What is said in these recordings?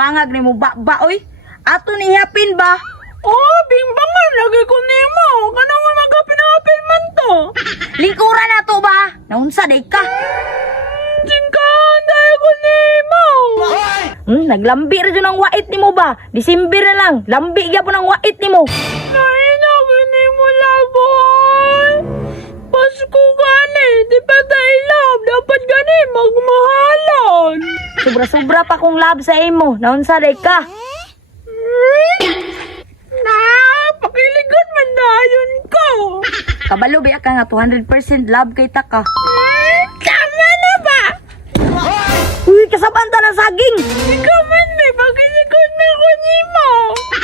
bangag ni mo ba oy. Ato ni hapin ba? Oh, bingbangan lagi ko nimo. Kanang magapin-apin man to. Lingkuran na to ba? Naunsa day ka? Tingkahan dahil ko nimo. Naglambi rin yun ang wait ni mo ba? December na lang, lambi ya po ng wait ni mo. Nainagin nimo laboy. Pasko gani, di ba tayo love? Dapat gani magmahalan. Sobra-sobra pa kong love sa imo. Naunsa day ka? Na, pakiligon man dayon ko. Kabalo ba ka nga 200% love kay taka? Tama na ba? Uy, kasabanta ng saging. Ikaw man may pakiligon na ko nimo.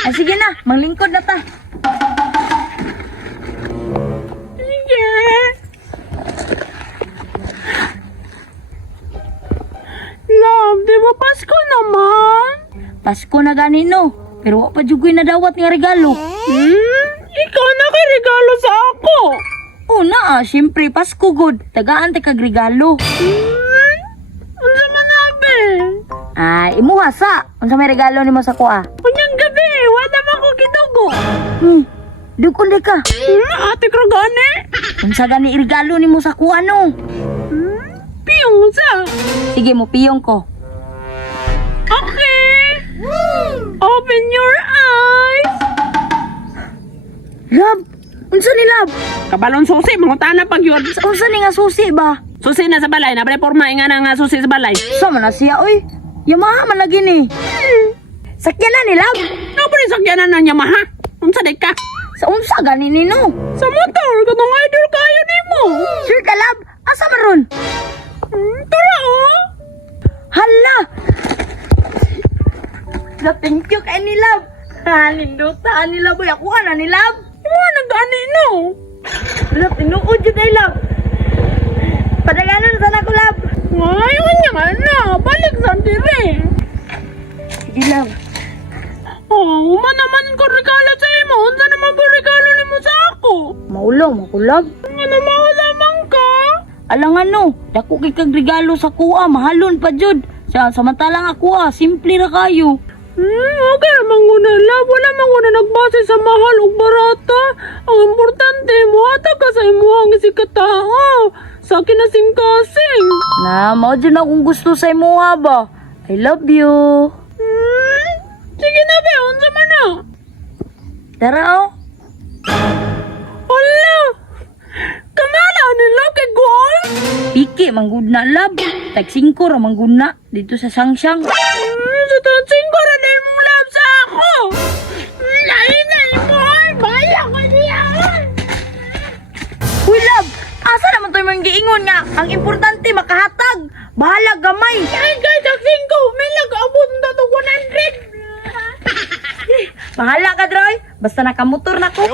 Ay sige na, manglingkod na ta. Sige. Love, di ba Pasko naman? Pasko na gani no. Pero wa pa jugoy na dawat nga regalo. Ikaw na kay regalo sa ako. Una syempre Pasko good. Tagaan te kag regalo. Unsa man nabe? Ay, imuha sa. Unsa may regalo nimo sa kuha? Kunyang gabi, wala man ko gidugo. Dukon de ka. Ate ko gani? Unsa gani regalo nimo sa kuha no? Piyong sa. Sige mo piyong ko. Okay. Open your eyes. Love, unsa ni love? Kabalon susi, mangutana pag yun. Unsa ni nga susi ba? Susi na sa balay, nabre porma nga na nga susi sa balay. Sama na siya oy. Yamaha man lagi ni. Sakyan na ni love. Nabre sakyanan ng Yamaha. Unsa day ka? Sa unsa gani ni no? Sa motor, kanong idol kayo nimo. Sure ka love. Asa maron? Tara oh. Hala! Love, thank you kay ni love. Ninduta ni love. Ako na ni love. Mga nag-ani no. Love, tinuod yun ay love. Padaganon sana ko love. Ngayon niya nga na, balik sa dire. Sige love. Oh, uma naman ko regalo sa imo. Unsa naman ko regalo nimo sa ako? Maulaw mo ko love. Ano mahulamang ka? Alang ano, dako kay kag regalo sa kuha, mahalon pa jud. Samantalang ako simple ra kayo. Okay naman guna love. Wala man guna nagbase sa mahal o barata. Ang importante mo, ata ka sa imuhang sikatao. Sa akin na singkasing. Na, mao dyan akong gusto sa imo ba. I love you. Sige na be, unsa man na? Tara oh. Hala! Kamala nila kay Goy? Piki, manggod na love. Tag 5 ra manggod na dito sa Sangsyang. Sa tansing ko rin mo love sa ako. Nainay mo, bahala ko niya. Uy love, asa naman to yung giingon nga? Ang importante makahatag. Bahala gamay. Ay guys, tansing ko, may lag-abot na to 100. Bahala ka, Droy. Basta nakamotor na ko.